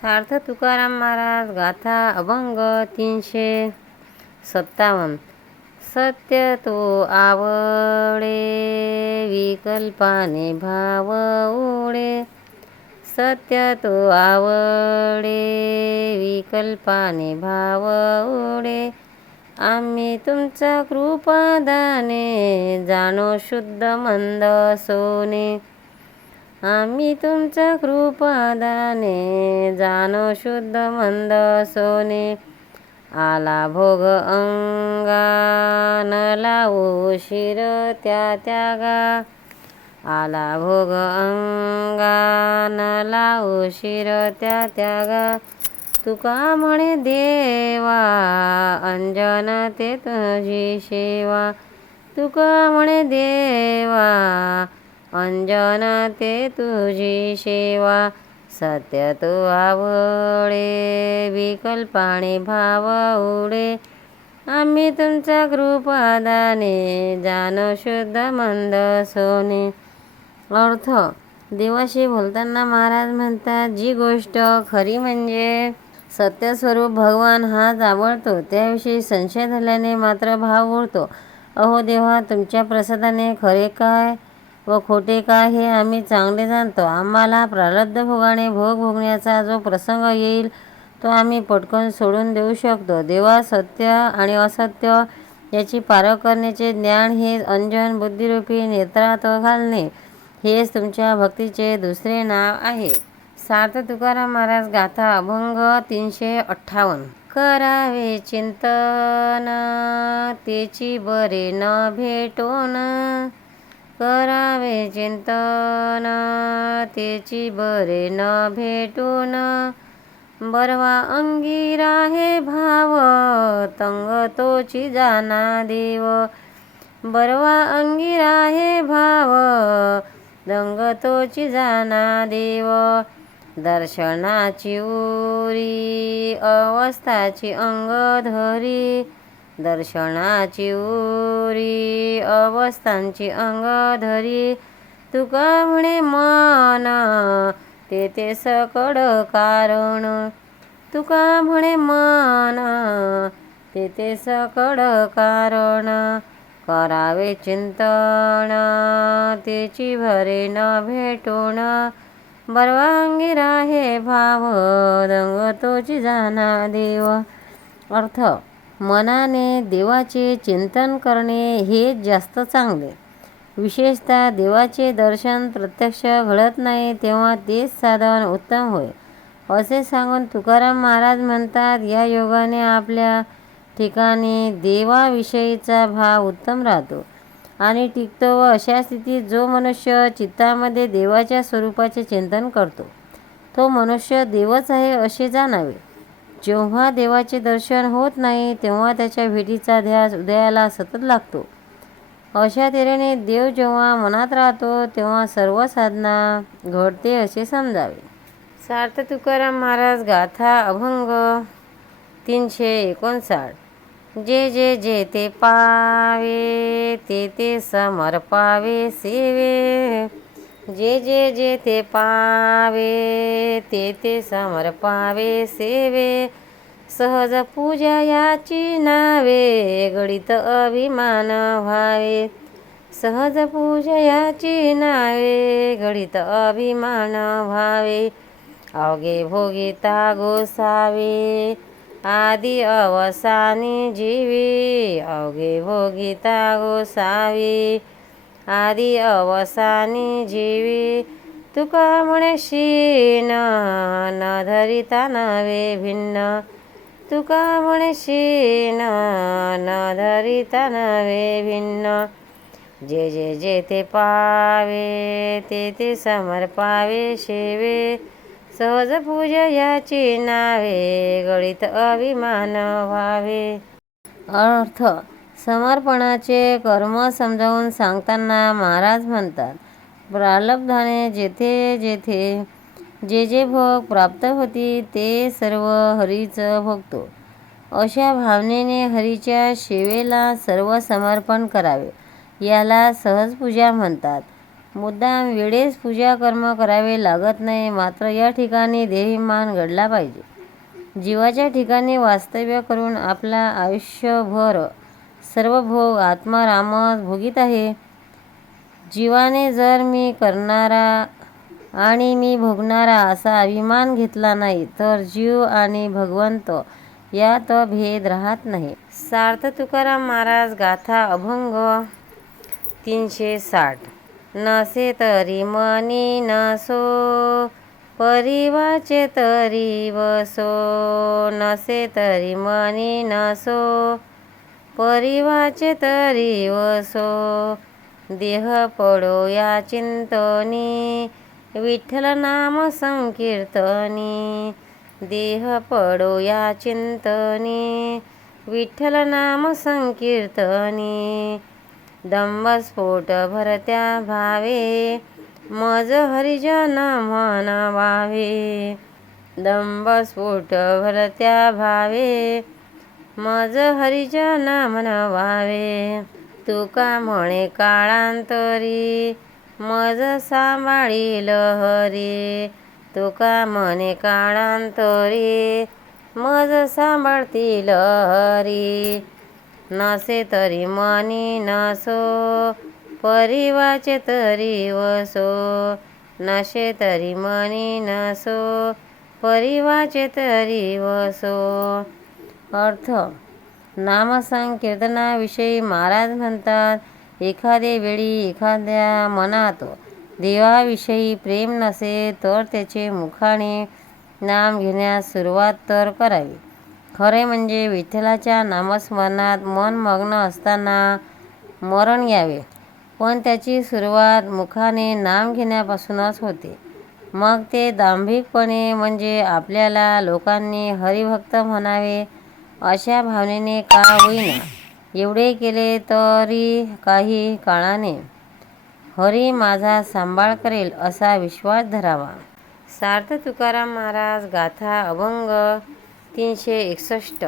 सार्थ तुकाराम महाराज गाथा अभंग तीनशे सत्तावन्न. सत्य तो आवडे विकल्पाने भाव उडे. सत्य तो आवडे विकल्पाने भाव उडे. आम्ही तुमचा कृपादाने जाणो शुद्ध मंद सोने. आम्ही तुमच्या कृपादाने जाणो शुद्ध मंद सोने. आला भोग अंगान लावू शिर त्या त्यागा. आला भोग अंगान लावू शिर त्या त्यागा. तुका म्हणे देवा अंजन ते तुझी सेवा. तुका म्हणे देवा अंजना ते तुझी सेवा. सत्य तू आवडे विकल्पाने भाव उडे. आम्ही तुमच्या कृपादाने जाण शुद्ध मंद सोने. अर्थ देवाशी बोलताना महाराज म्हणतात जी गोष्ट खरी म्हणजे सत्यस्वरूप भगवान हाच आवडतो त्याविषयी संशय झाल्याने मात्र भाव उरतो अहो देवा तुमच्या प्रसादाने खरे काय? व खोटे काय हे आम्ही चांगले जाणतो. आम्हाला प्रारब्ध भोगाने भोग भोगण्याचा जो प्रसंग येईल तो आम्ही पटकन सोडून देऊ शकतो. देवा सत्य आणि असत्य याची पारख करण्याचे ज्ञान हे अंजन बुद्धिरूपी नेत्रात घालणे हेच तुमच्या भक्तीचे दुसरे नाव आहे. सार्थ तुकाराम महाराज गाथा अभंग तीनशे अठ्ठावन्न. करावे चिंतन तेची बरे न भेटोन करावे चिंतन. तेची बरे न भेटून बरवा अंगिरा हे भाव तंग तोची जाना देव बरवा अंगिरा हे भाव दंग तोची जाना देव दर्शनाची उरी अवस्थाची अंग धरी दर्शनाची उरी अवस्थांची अंग धरी. तुका म्हणे मान तेथे सकड कारण. तुका म्हणे मान तेथे सकड कारण. करावे चिंतन तेची भरे न भेटून. बरवांगी राहे भाव दंग तोची जाना देव. अर्थ मनाने देवाचे चिंतन करणे हे जास्त चांगले. विशेषतः देवाचे दर्शन प्रत्यक्ष घडत नाही तेव्हा तेच साधन उत्तम होय. असे सांगून तुकाराम महाराज म्हणतात या योगाने आपल्या ठिकाणी देवाविषयीचा भाव उत्तम राहतो आणि टिकतो व अशा स्थितीत जो मनुष्य चित्तामध्ये देवाच्या स्वरूपाचे चिंतन करतो तो मनुष्य देवच आहे असे जाणावे. जेव्हा देवाचे दर्शन होत नाही तेव्हा त्याच्या भेटीचा ध्यास उदयाला सतत लागतो. अशा तऱ्हेने देव जेव्हा मनात राहतो तेव्हा सर्व साधना घडते असे समजावे. सार्थ तुकाराम महाराज गाथा अभंग तीनशे एकोणसाठ. जे जे जे ते पावे ते ते समर्पावे सेवे. जे जे जे ते पावे ते ते समर्पावे सेवे. सहज पूजा याची नावे गणित अभिमान व्हावे. सहज पूजा याची नावे गणित अभिमान व्हावे. अवघे भोगिता गोसावे आदि अवसानी जीवी. अवघे भोगिता गोसावी आदी अवसानी जीवी तुका म्हणशीन न धरिता नवे भिन्न. तुका म्हणशीन न धरिता नवे भिन्न. जे जे जे ते पावे ते ते समर्पावे शेवे. सहज पूजा याची नावे गळित अभिमान व्हावे. अर्थ समर्पणाचे कर्म समजावून सांगताना महाराज म्हणतात प्रालब्धाने जेथे जेथे जे जे भोग प्राप्त होती ते सर्व हरीचं भोगतो. अशा भावनेने हरीच्या सेवेला सर्व समर्पण करावे. याला सहज पूजा म्हणतात. मुद्दाम वेळेस पूजा कर्म करावे लागत नाही मात्र या ठिकाणी देहीमान घडला पाहिजे. जीवाच्या ठिकाणी वास्तव्य करून आपला आयुष्यभर सर्व भोग आत्मा रामच भोगीत आहे. जीवाने जर मी करणारा आणि मी भोगणारा असा अभिमान घेतला नाही तर जीव आणि भगवंत यात भेद राहत नाही. सार्थ तुकाराम महाराज गाथा अभंग तीनशे साठ. नसे तरी मनी नसो परिवाचे तरी वसो. नसे तरी मनी नसो परिवाचे तरी वसो. देह पडो या चिंतनी. विठ्ठल नाम संकीर्तनी. देह पडो या चिंतनी. विठ्ठल नाम संकीर्तनी. दंबस्फोट भरत्या भावे. मज हरिजन म्हण वावे. दंबस्फोट भरत्या भावे. मज हरिजन म्हणवावे तुका म्हणे काळांतरी मज सांभाळी लहरी तुका म्हणे काळांतरी मज सांभाळती लहरी नसे तरी मनी नसो परिवाचे तरी वसो. नशे तरी मनी नसो परिवाचे तरी वसो. अर्थ. नामसंकीर्तनाविषयी महाराज म्हणतात एखादे वेळी एखाद्या मनात देवाविषयी प्रेम नसेल तर त्याचे मुखाने नाम घेण्यास सुरुवात तर करावी. खरे म्हणजे विठ्ठलाच्या नामस्मरणात मन मग्न असताना मरण यावे पण त्याची सुरुवात मुखाने नाम घेण्यापासूनच होते. मग ते दांभिकपणे म्हणजे आपल्याला लोकांनी हरिभक्त म्हणावे अशा भावनेने का होईना. एवढे केले तरी काही काळाने हरी माझा सांभाळ करेल असा विश्वास धरावा. सार्थ तुकाराम महाराज गाथा अभंग तीनशे एकसष्ट.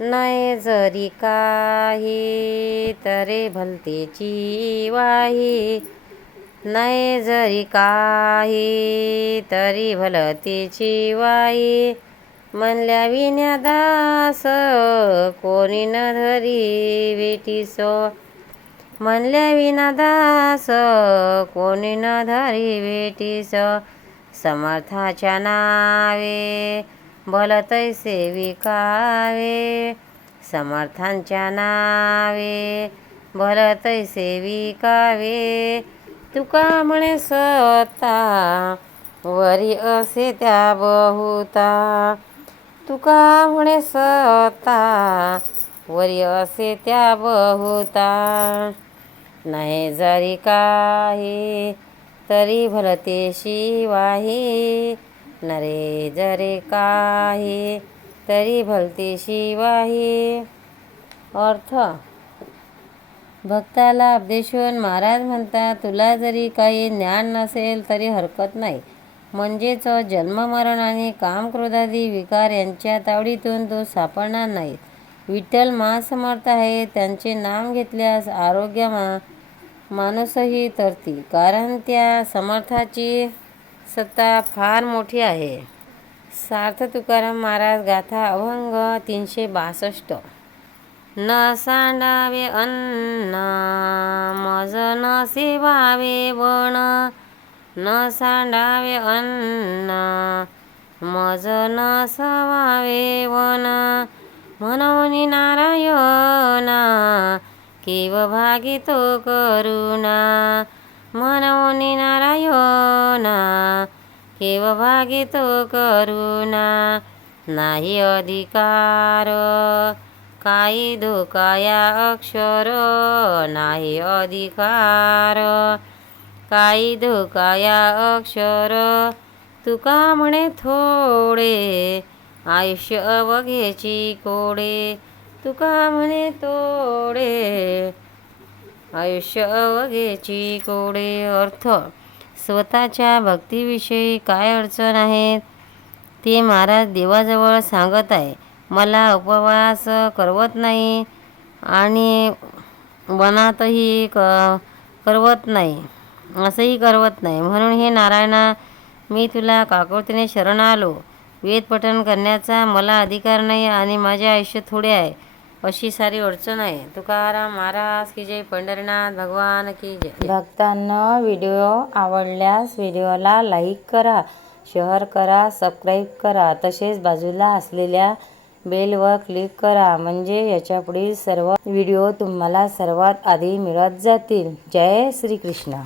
नये जरी काही तरे भलतेची वाही नये जरी काही तरी भलतेची वाई म्हणल्या विण्या दास कोणी न धरी वेटीसो म्हणल्या विना दास कोणी न धरी वेटीस समर्थाच्या नावे भल तैसे विकावे. समर्थांच्या नावे भल तैसे विकावे. तुका म्हणे स्वता वरी असे त्या बहुता. तुका म्हणे सत्ता वरी असे त्या बहुता. नाही जरी काही तरी भलते शिवाही. नरे जरे काही तरी भलते शिवाही. अर्थ भक्ताला उपदेशून महाराज म्हणतात तुला जरी काही ज्ञान नसेल तरी हरकत नाही. म्हणजेच जन्ममरण आणि कामक्रोधादी विकार यांच्या तावडीतून तो सापडणार नाही. विठ्ठल महासमर्थ आहे त्यांचे नाम घेतल्यास आरोग्य मा माणूसही तरती कारण त्या समर्थाची सत्ता फार मोठी आहे. सार्थ तुकाराम महाराज गाथा अभंग तीनशे बासष्ट. न सांडावे अन्न मज न सेवावे वण न सांडावे अन्न मज न सवावे वन. म्हणून नारायणा केव भागी तो करुणा. म्हणून नारायणा केव भागी तो करुणा. नाही अधिकार काही धोकाया अक्षर नाही अधिकार. काही धोकाया अक्षर तुका म्हणे थोडे? आयुष्य अवघ्याची कोडे तुका म्हणे तोडे? आयुष्य अवघेची कोडे अर्थ स्वतःच्या भक्तीविषयी काय अडचण आहेत ते महाराज देवाजवळ सांगत आहे मला उपवास करवत नाही आणि वनातही क करवत नाही. असंही करवत नाही. म्हणून हे नारायणा मी तुला काकुळतीने शरण आलो. वेद पठण करण्याचा मला अधिकार नाही आणि माझे आयुष्य थोडे आहे. अशी सारी अडचण आहे. तुकाराम महाराज की जय. पंढरीनाथ भगवान की जय. भक्तांना व्हिडिओ आवडल्यास व्हिडिओला लाईक करा शेअर करा सबस्क्राईब करा. तसेच बाजूला असलेल्या बेलवर क्लिक करा. म्हणजे याच्या पुढील सर्व व्हिडिओ तुम्हाला सर्वात आधी मिळत जातील. जय श्रीकृष्ण.